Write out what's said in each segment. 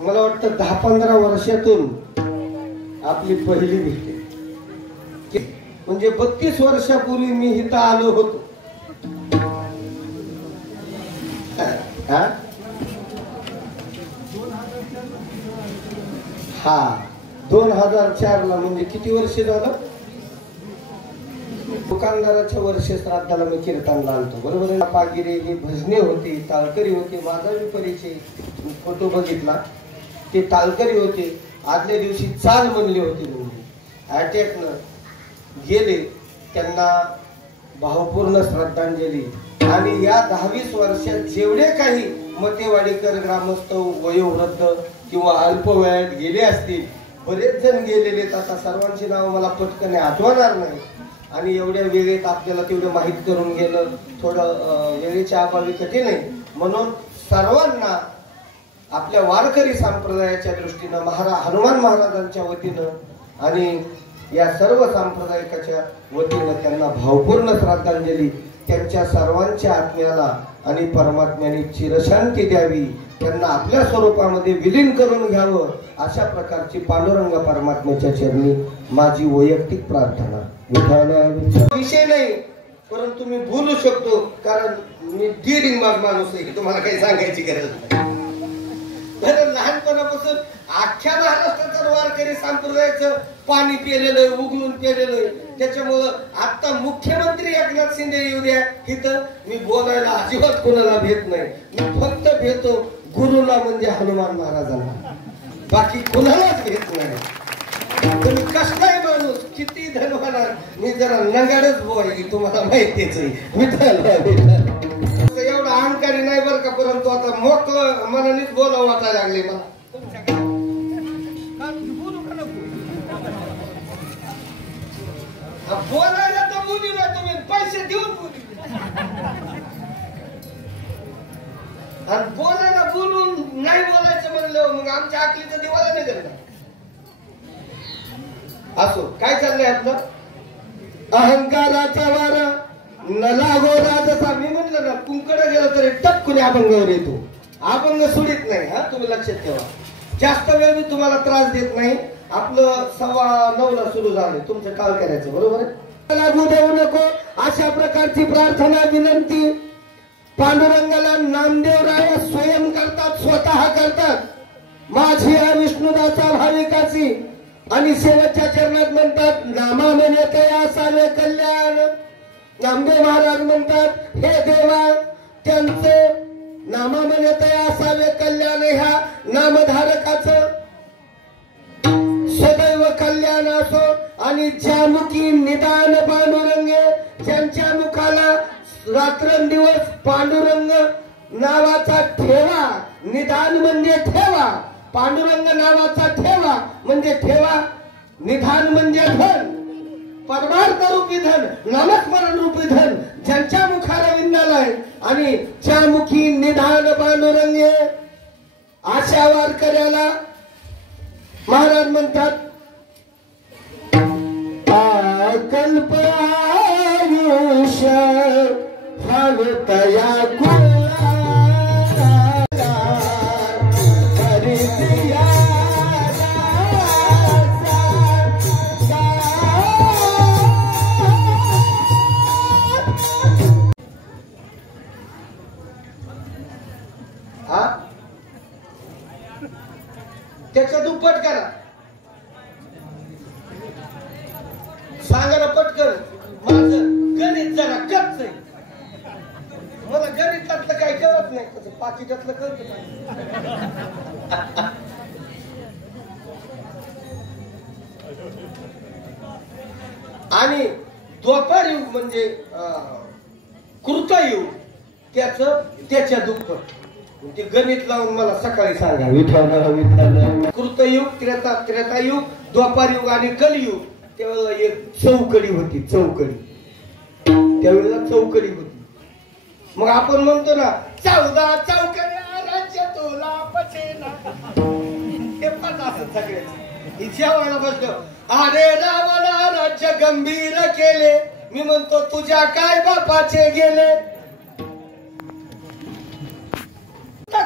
मला वाटतं 10-15 वर्षातून आपली पहिली भेट, म्हणजे 32 वर्षापूर्वी मी इथं आलो होतो. हा 2004 ला, म्हणजे किती वर्ष झालं? दुकानदाराच्या वर्ष श्राद्धाला मी कीर्तनला आलतो, बरोबर आहे. पागिरे ही भजने होती, ताळकरी होते. माझा मी परिचय फोटो बघितला, ते ताळकरी होते. आदल्या दिवशी चाल म्हणली होती, अटॅकनं गेले. त्यांना भावपूर्ण श्रद्धांजली. आणि या 10-20 वर्षात जेवढे काही मतेवाडीकर, ग्रामस्थ, वयोवृद्ध किंवा अल्पवयात गेले असतील, बरेच जण गेलेले. आता सर्वांची नाव मला पटकन आठवणार नाही, आणि एवढ्या वेळेत आपल्याला तेवढं माहीत करून गेलं थोडं वेळेच्या अभावी कठीण आहे. म्हणून सर्वांना आपल्या वारकरी संप्रदायाच्या दृष्टीनं, हनुमान महाराजांच्या वतीनं आणि या सर्व सांप्रदायिकाच्या वतीनं त्यांना भावपूर्ण श्रद्धांजली. त्यांच्या सर्वांच्या आत्म्याला आणि परमात्म्याने चिरशांती द्यावी, त्यांना आपल्या स्वरूपामध्ये विलीन करून घ्यावं, अशा प्रकारची पांडुरंग परमात्म्याच्या चरणी माझी वैयक्तिक प्रार्थना. विषय नाही, परंतु मी बोलू शकतो, कारण मी डिरिंग माणूस आहे, तुम्हाला काही सांगायची गरज नाही. लहानपणापासून अख्ख्या महाराष्ट्राचं वारकरी संप्रदायाचं पाणी पिलेलं, उगलून पिलेलं. त्याच्यामुळं आता मुख्यमंत्री एकनाथ शिंदे येऊ द्या इथं, मी बोलायला अजिबात कोणाला भेट नाही. मी फक्त भेटतो गुरुला, म्हणजे हनुमान महाराजांना, बाकी कोणालाच भेट नाही. तुम्ही कसलाही माणूस, किती धनवान, मी जरा नगाडच बोलाय, तुम्हाला माहितीच आहे. एवढा अहंकारी नाही बरं का, परंतु आता मोकळं मनानेच बोलावं वाटायला लागले मला. बोलायला तर बोलू ना, तुम्ही पैसे देऊन बोलू, आणि बोलायला बोलून नाही बोलायचं म्हणलं मग आमच्या आकलीचं दिवाला नाही करणार. असो, काय चाललंय आपलं? अहंकाराचा वारा न लागो राजसा. मी म्हटलं ना, कुंकडे गेलं तरी टपकुने अभंगावर येतो, अभंग सोडित नाही. हा, तुम्ही लक्षात ठेवा. जास्त वेळ मी तुम्हाला त्रास देत नाही. आपलं 9:15 ला सुरू झालं, तुमचं काल करायचं, बरोबर आहे. लागू देऊ नको, अशा प्रकारची प्रार्थना, विनंती. पांडुरंगाला नामदेवराय स्वयं करतात, स्वतः करतात. माझी या विष्णुदाचा भाविकाची, आणि शेवटच्या चरणात म्हणतात, नामा म्हणते असावे कल्याण. नामदेव महाराज म्हणतात, हे देवा, त्यांचे नामा म्हणते असावे कल्याण. ह्या नामधारकाचं सदैव कल्याण असो. आणि ज्या मुखी निदान पांडुरंगे, ज्यांच्या मुखाला रात्रंदिवस पांडुरंग नावाचा ठेवा. निदान म्हणजे ठेवा, पांडुरंग नावाचा ठेवा म्हणजे ठेवा. निधान म्हणजे धन, परमार्थ रूपी धन, नामस्मरण रूपी धन, ज्यांच्या मुखाला विंदालाय. आणि ज्या मुखी निधान पांडुरंगे, अशा वारकऱ्याला महाराज म्हणतात, कल्प आयुष्य फलतया कुला हरिया. त्याचं दुप्पट करा, सांगा ना पटकन. माझं गणित जरा कच्च आहे, मला गणितातलं काही कळत नाही, तसं पाकिटातलं कळत नाही. आणि द्वापार युग म्हणजे कृतयुग, त्याच्या दुप्पट. ते गणित लावून मला सकाळी सांगा. कृतयुग, त्रेतायुग, द्वापारयुग आणि कलियुग. त्यावेळेला एक चौकडी होती, चौकडी. त्यावेळेला चौकडी होती. मग आपण म्हणतो ना, 14 चौकड्या राज्य तुला पचेना. हे पण असं सगळ्याच. जेवायला बसलो, अरे रावणा राज्य गंभीर केले. मी म्हणतो, तुझ्या काय बापाचे गेले.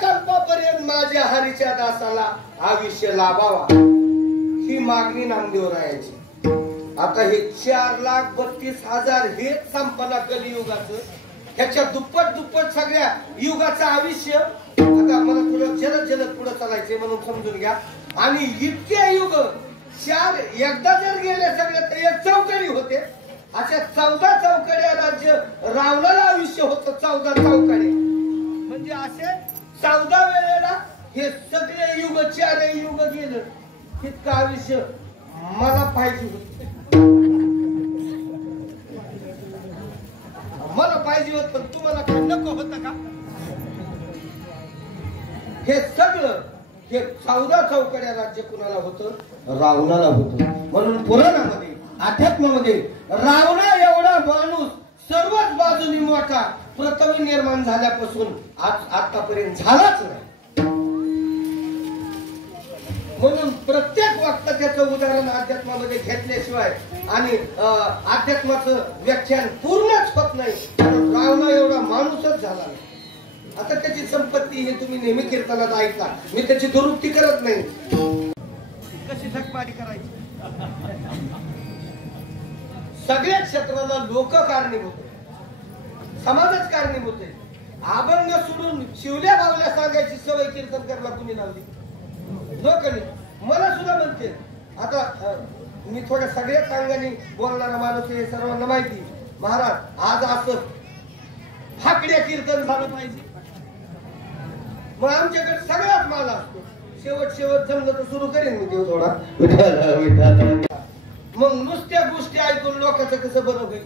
कल्पापर्यंत तोपर्यंत माझ्या हरीच्या दासाला आयुष्य लाभावा ही मागणी नामदेवरायाची. आता हे 4,32,000 हे संपला कलियुगाचं. ह्याच्या दुप्पट सगळ्या युगाचं आयुष्य. आता मला थोडं जलद पुढे चालायचे म्हणून समजून घ्या. आणि इतके युग 4 एकदा जर गेले सगळे तर एक चौकडी होते. अशा 14 चौकड्या राज्य रावणाला आयुष्य होतं. 14 चौकड्या म्हणजे असे 14 वेळेला हे सगळे युग 4 युग गेलं. तितकं आयुष्य मला पाहिजे होत. मला पाहिजे होत पण तुम्हाला काही नको होतं का? हे सगळं हे 14 चौकड्या राज्य कुणाला होतं? रावणाला होतं. म्हणून पुराणामध्ये अध्यात्मामध्ये रावणा एवढा माणूस सर्वच बाजूनी मोठा प्रथम निर्माण झाल्यापासून आतापर्यंत झालाच नाही. म्हणून प्रत्येक वक्त त्याचं उदाहरण अध्यात्मामध्ये घेतल्याशिवाय आणि अध्यात्माचं व्याख्यान पूर्णच होत नाही. रावणा एवढा माणूसच झाला नाही. आता त्याची संपत्ती हे तुम्ही नेहमी कीर्तनात ऐकला. मी त्याची दुरुक्ती करत नाही. कशी झकमारी करायची? सगळ्या क्षेत्राला लोक कारणीभूत आहे. समाजच कारणीभूत आहे. अभंग सोडून शिवल्या बावल्या सांगायची सवय कीर्तन करायला कुणी लावली? लोकांनी. मला सुद्धा म्हणते. आता मी थोड्या सगळ्याच अंगाने बोलणारा माणूस हे सर्वांना माहिती. महाराज आज असं फाकड्या कीर्तन झालं पाहिजे. मग आमच्याकडे सगळ्यात माल असतो. शेवट जमलं तर सुरू करेन मी देव थोडा. मग नुसत्या गोष्टी ऐकून लोकांचं कसं बरं होईल?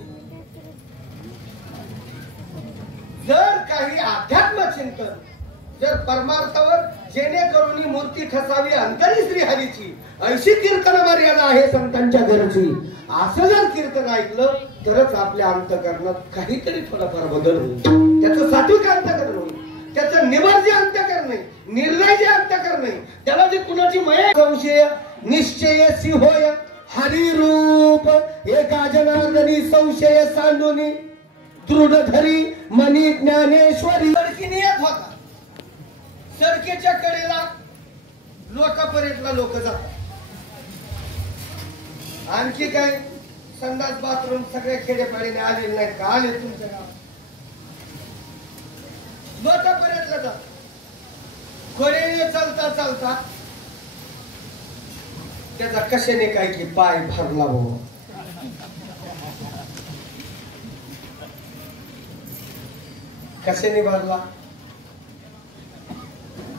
जर काही अध्यात्म चिंतन जर परमार्थावर जेणेकरून मूर्ती ठसावी अंतरी श्री हरीची ऐशी कीर्तन मर्यादा आहे संतांच्या घरची. असं जर कीर्तन ऐकलं तरच आपल्या अंतकरणात काहीतरी थोडाफार बदल होईल. त्याचं सात्विक अंतकरण होईल. त्याचं निवर्ज अंतकरण नाही, निर्लज्ज अंतकरण नाही. त्याला जे कुणाची मय संशय निश्चय सिंहोय हरी रूप एका जनार्दनी संशय सांडूनी दृढ धरी मनी ज्ञानेश्वरी. सडकीने येत होता. सडकेच्या कडेला लोकांपर्यंतला लोक जातात. आणखी काय संडास बाथरूम सगळ्या खेडेपाडीने आलेले नाहीत का? आले तुमच्या गावात. लोकांपर्यंतला जात. कडेने चालता त्याचा कशाने काय की पाय भरला भाऊ. कशाने भरला?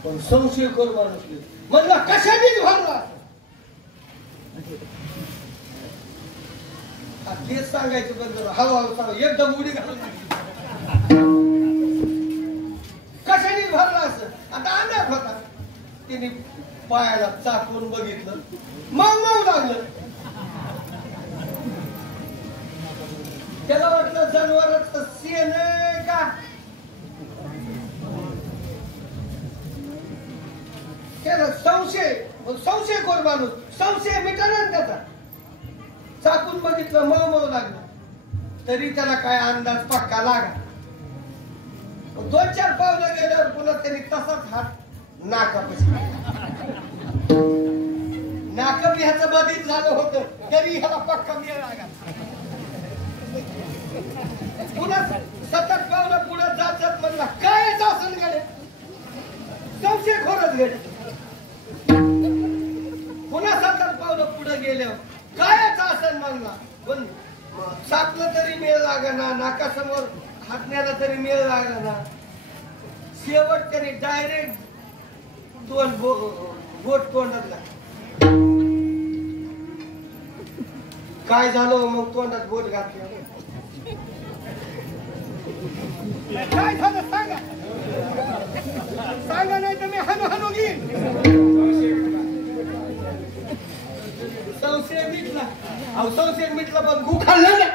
पण संशय करू माणूस म्हणला कशाने भरला? तेच सांगायचं बंद. हळूहळू सांग. एकदम उडी घालून कशाने भरला असं आता अंदाज होता. तिने पायाला चाकून बघितलं. मग लागलं. त्याला वाटलं जनावरच शेण का? त्याला संशय कोण माणूस संशय मिटणार त्याचा. चाकून बघितलं मग लागलं. तरी त्याला काय अंदाज पक्का लागा. 2-4 पावलं गेल्यावर पुन्हा त्यांनी तसाच हात नाकापाशी. नाकं ह्याचं बधीत झालं होतं तरी ह्याला पक्का मिळ लागा. पुन्हा 7 पावलं पुढे जात म्हणला काय आसन गडे. संशय खोरच गडे. पुन्हा 7 पावलं पुढे गेल्यावर कायच आसन म्हणला. पण सापलं तरी मेळ लागना. नाकासमोर हातण्याला तरी मेळ लागना. शेवट त्याने डायरेक्ट 2 बोट तोंडात. काय झालं मग? तोंडात बोट घातलं. काय झालं सांगा. सांगा नाही तर मी हनु घेईन. संशय मिटला. संशय मिटला पण गु खाल्ला ना.